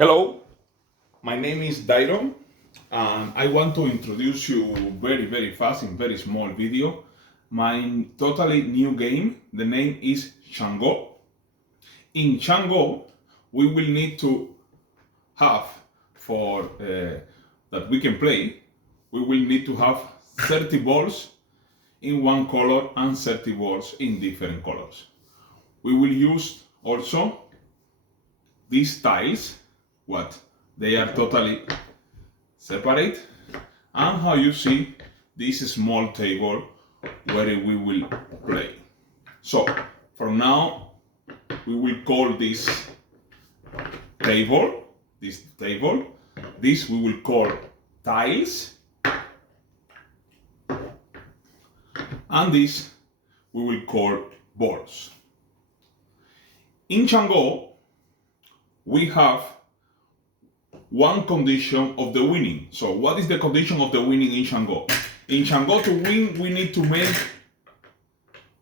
Hello, my name is DAIRON, and I want to introduce you very fast in very small video my totally new game. The name is Xhangó. In Xhangó, we will need to have for that we can play. We will need to have 30 balls in one color and 30 balls in different colors. We will use also these tiles. What they are totally separate, and how you see this small table where we will play. So from now we will call this table, this we will call tiles, and this we will call balls. In Xhangó we have one condition of the winning. So what is the condition of the winning in Xhangó? In Xhangó, to win, we need to make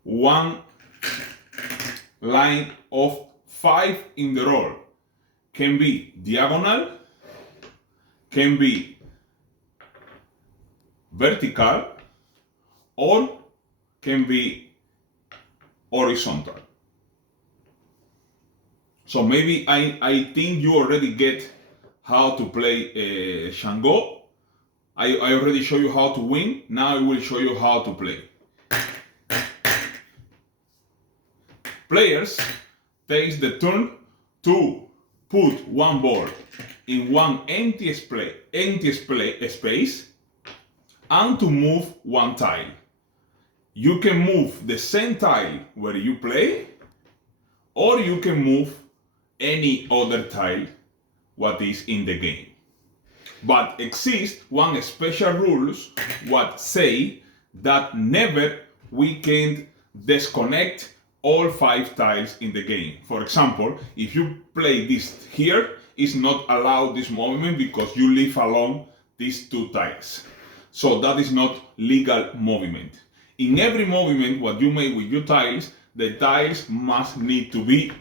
one line of 5 in the roll. Can be diagonal, can be vertical, or can be horizontal. So maybe I think you already get how to play Xhangó. I already show you how to win. Now I will show you how to play. Players takes the turn to put one ball in one empty space and to move one tile. You can move the same tile where you play, or you can move any other tile what is in the game. But exists one special rules what say that never we can disconnect all 5 tiles in the game. For example, if you play this here, it's not allowed this movement because you leave alone these 2 tiles. So that is not legal movement. In every movement what you make with your tiles, the tiles must need to be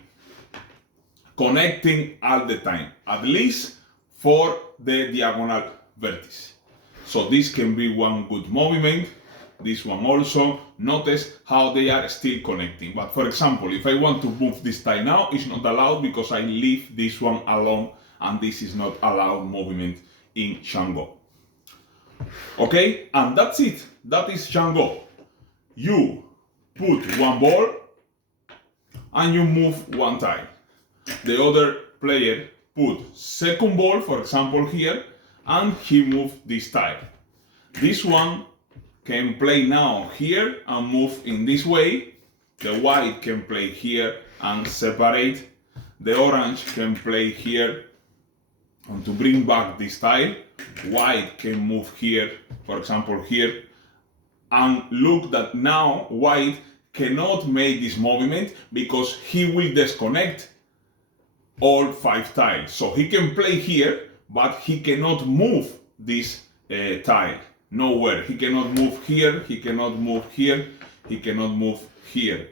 connecting all the time, at least for the diagonal vertex. So this can be one good movement. This one also. Notice how they are still connecting. But for example, if I want to move this tile now, it's not allowed because I leave this one alone, and this is not allowed movement in Xhangó. Okay, and that's it. That is Xhangó. You put one ball and you move one tile. The other player put second ball, for example here, and he moved this tile. This one can play now here and move in this way. The white can play here and separate. The orange can play here and to bring back this tile. White can move here, for example here, and look that now white cannot make this movement because he will disconnect all 5 tiles. So he can play here, but he cannot move this tile nowhere. He cannot move here, he cannot move here, he cannot move here,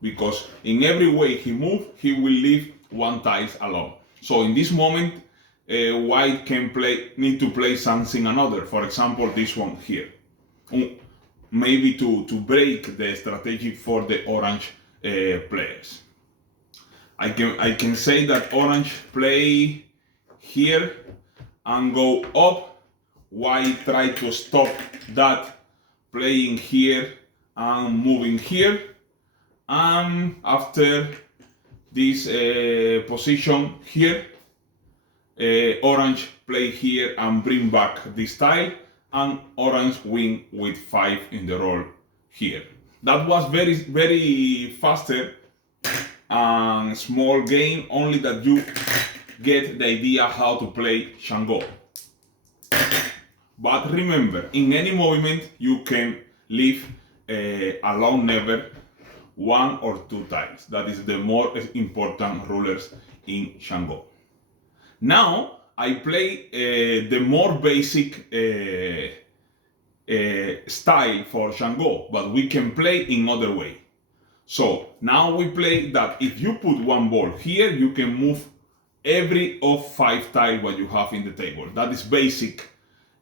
because in every way he moves, he will leave one tile alone. So in this moment, white can need to play something another. For example, this one here, maybe to break the strategy for the orange players. I can say that orange play here and go up. White try to stop that playing here and moving here. And after this position here, orange play here and bring back this tile, and orange win with 5 in the roll here. That was very faster and small game, only that you get the idea how to play Xhangó. But remember, in any movement you can leave alone never 1 or 2 tiles. That is the more important rulers in Xhangó. Now I play the more basic style for Xhangó, but we can play in other way. So now we play that if you put one ball here, you can move every of 5 tiles what you have in the table. That is basic,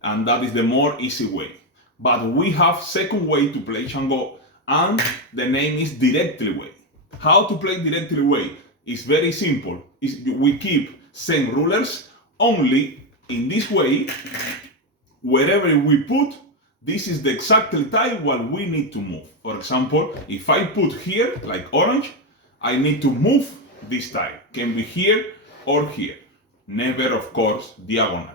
and that is the more easy way. But we have second way to play Xhangó, and the name is directly way. How to play directly way is very simple. We keep same rulers, only in this way, wherever we put, this is the exact tile what we need to move. For example, if I put here, like orange, I need to move this tile. Can be here or here. Never, of course, diagonal.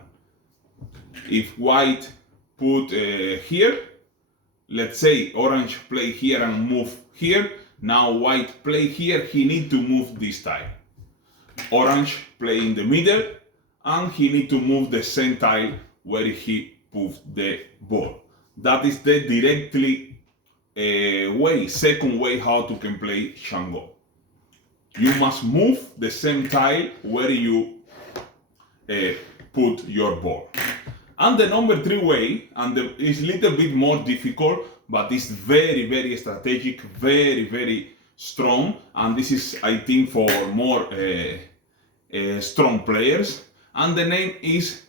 If white put here, let's say orange play here and move here. Now white play here, he need to move this tile. Orange play in the middle, and he need to move the same tile where he put the ball. That is the directly way, second way how to can play Xhangó. You must move the same tile where you put your ball. And the number 3 way, and is a little bit more difficult, but it's very, very strategic, very, very strong. And this is, I think, for more strong players. And the name is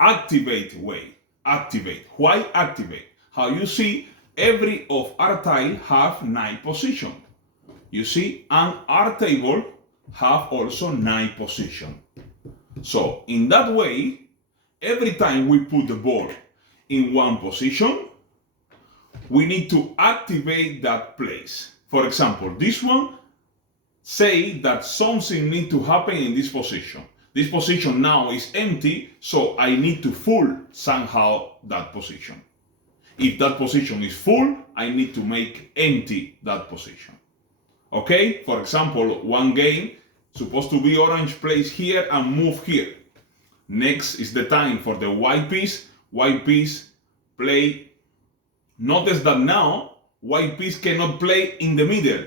activate way. Activate. Why activate? How you see, every of our tile have 9 position. You see, and our table have also 9 position. So in that way, every time we put the ball in one position, we need to activate that place. For example, this one say that something need to happen in this position. This position now is empty, so I need to full somehow that position. If that position is full, I need to make empty that position. Okay? For example, one game, supposed to be orange plays here and move here. Next is the time for the white piece. White piece play. Notice that now, white piece cannot play in the middle.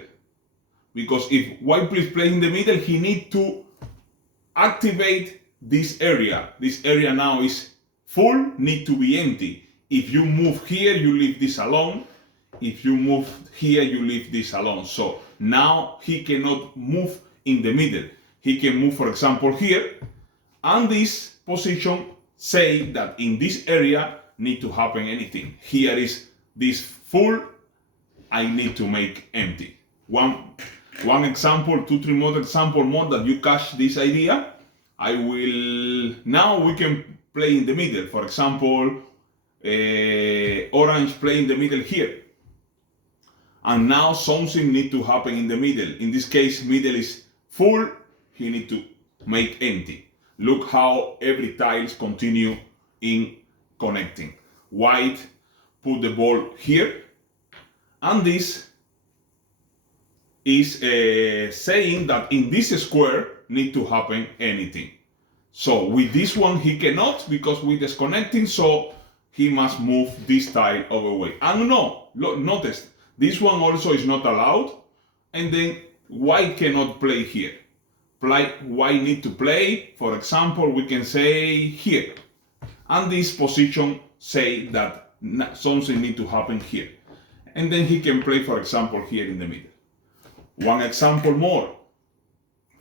Because if white piece play in the middle, he need to activate this area. This area now is full, need to be empty. If you move here, you leave this alone. If you move here, you leave this alone. So now he cannot move in the middle. He can move, for example, here. And this position say that in this area need to happen anything. Here is this full, I need to make empty. One example, 2-3 more example more that you catch this idea. Now we can play in the middle. For example, orange play in the middle here. And now something need to happen in the middle. In this case, middle is full, he need to make empty. Look how every tiles continue in connecting. White put the ball here, and this is saying that in this square need to happen anything. So with this one he cannot, because we disconnecting, so he must move this tile away. And no, notice this one also is not allowed, and then white cannot play here. White need to play, for example, we can say here, and this position say that something need to happen here, and then he can play, for example, here in the middle. One example more,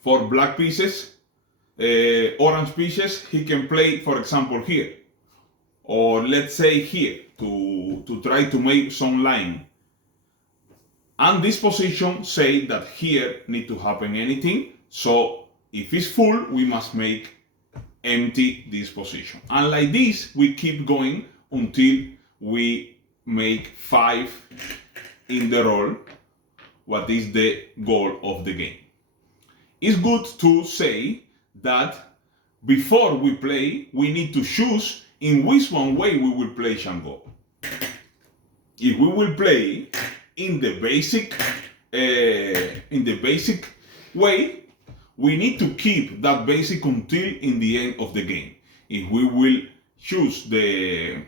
for black pieces, orange pieces, he can play, for example, here, or let's say here, to try to make some line. And this position say that here need to happen anything. So if it's full, we must make empty this position. And like this, we keep going until we make 5 in the roll, what is the goal of the game. It's good to say that before we play, we need to choose in which one way we will play Xhangó. If we will play in the basic way, we need to keep that basic until in the end of the game. If we will choose the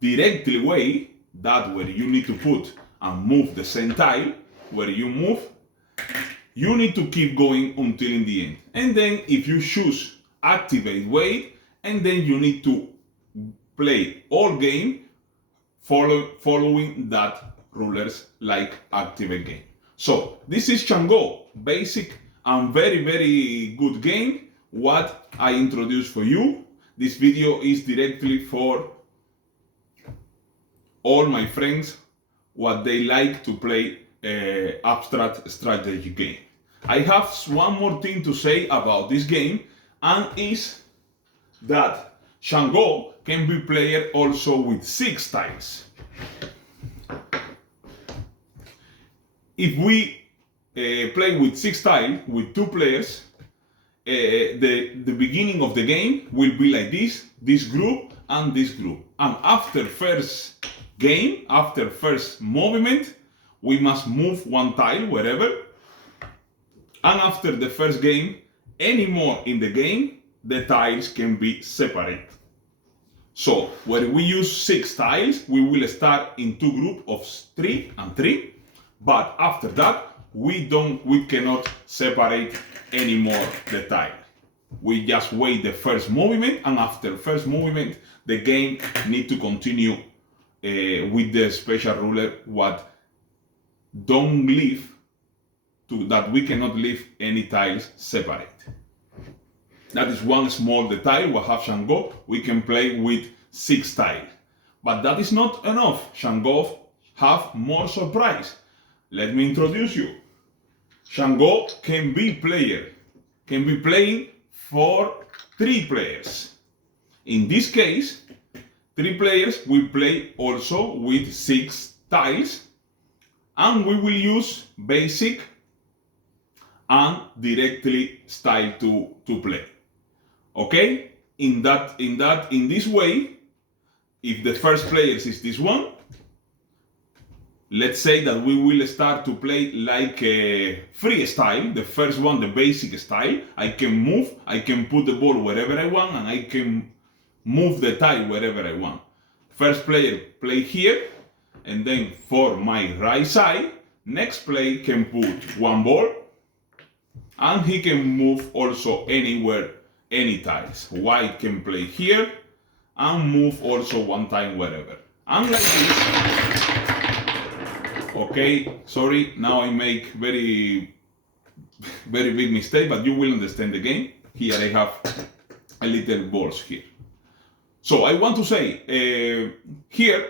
directly way, that where you need to put and move the same tile, where you move, you need to keep going until in the end. And then if you choose activate way, and then you need to play all game following that rulers like activate game. So this is Xhangó, basic and very good game what I introduced for you. This video is directly for all my friends what they like to play abstract strategy game. I have one more thing to say about this game, and is that Xhangó can be played also with 6 tiles. If we play with 6 tiles with 2 players, the beginning of the game will be like this group and this group. And after first game, after first movement, we must move 1 tile wherever. And after the first game, any more in the game, the tiles can be separate. So when we use 6 tiles, we will start in 2 groups of 3 and 3. But after that, we cannot separate anymore the tile. We just wait the first movement, and after first movement, the game need to continue with the special ruler what don't leave that we cannot leave any tiles separate. That is one small detail. We have Xhangó, we can play with 6 tiles. But that is not enough. Xhangó have more surprise. Let me introduce you. Xhangó can be playing for 3 players. In this case, 3 players will play also with 6 tiles, and we will use basic and directly style to play. Okay? In this way, if the first player is this one, let's say that we will start to play like a free style, the first one, the basic style. I can move, I can put the ball wherever I want, and I can move the tile wherever I want. First player play here, and then for my right side, next player can put 1 ball, and he can move also anywhere, any tiles. White can play here, and move also 1 time wherever. And like this. Okay, sorry, now I make very big mistake, but you will understand the game. Here I have a little balls here. So I want to say, here,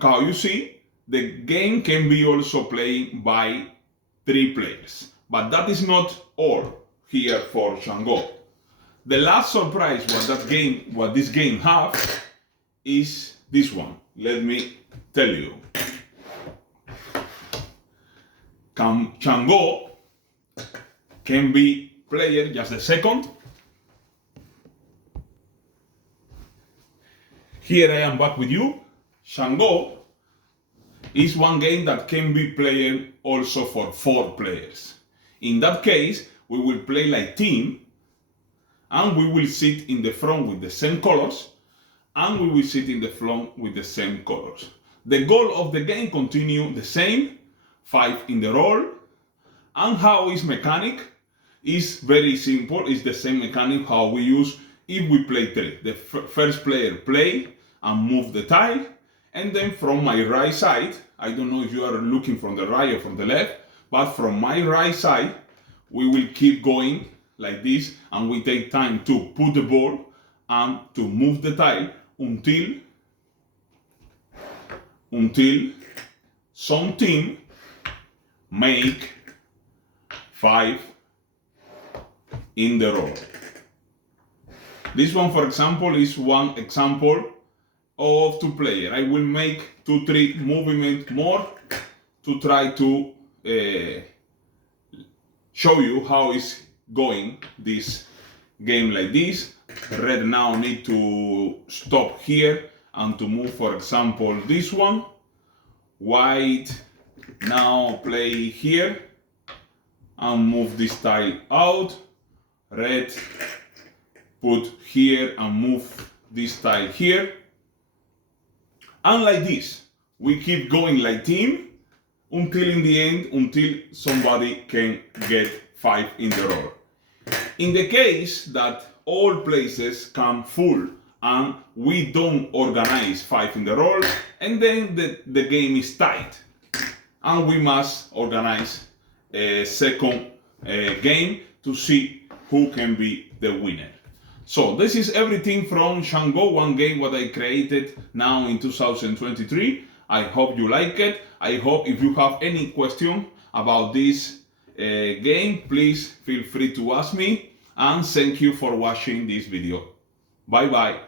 how you see, the game can be also played by 3 players. But that is not all here for Xhangó. The last surprise what this game have is this one. Let me tell you. Xhangó can be played, just a second. Here I am back with you. Xhangó is one game that can be played also for 4 players. In that case, we will play like team, and we will sit in the front with the same colors, and we will sit in the front with the same colors. The goal of the game continue the same, 5 in the roll. And how is mechanic? Is very simple. It's the same mechanic how we use if we play 3. The first player play and move the tile, and then from my right side, I don't know if you are looking from the right or from the left, but from my right side, we will keep going like this, and we take time to put the ball and to move the tile until some team make 5 in the row. This one, for example, is one example of 2 players. I will make 2-3 movement more to try to show you how is going this game like this. Red now need to stop here and to move, for example, this one. White now play here and move this tile out. Red put here and move this tile here. And like this, we keep going like team until in the end, until somebody can get 5 in the row. In the case that all places come full and we don't organize 5 in the row, and then the game is tight and we must organize second game to see who can be the winner. So this is everything from Xhangó, one game what I created now in 2023. I hope you like it. I hope if you have any question about this game, please feel free to ask me, and thank you for watching this video. Bye bye.